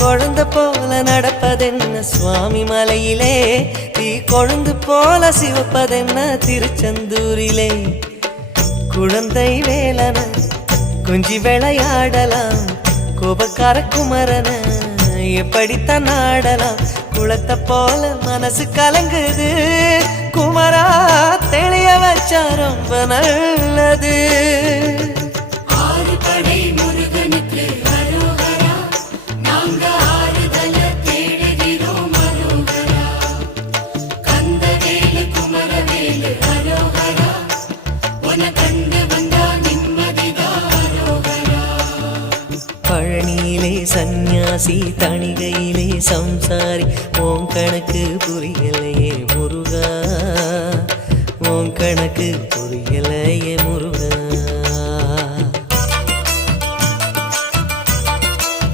குழந்தை போல நடப்பதென்ன சுவாமி மலையிலே, தீ கொழுந்து போல சிவப்பதென்ன திருச்செந்தூரிலே. குழந்தை வேலன கொஞ்சி விளையாடலாம், கோபக்கார குமரன எப்படித்தான் ஆடலாம். குளத்தை போல மனசு கலங்குது, குமரா தெளிய வச்சா ரொம்ப நல்லது. பழனியிலே சந்நியாசி, தணிகையிலே சம்சாரி, ஓம் கணக்கு புரியலையே முருகா, ஓம் கணக்கு புரியலையே முருகா.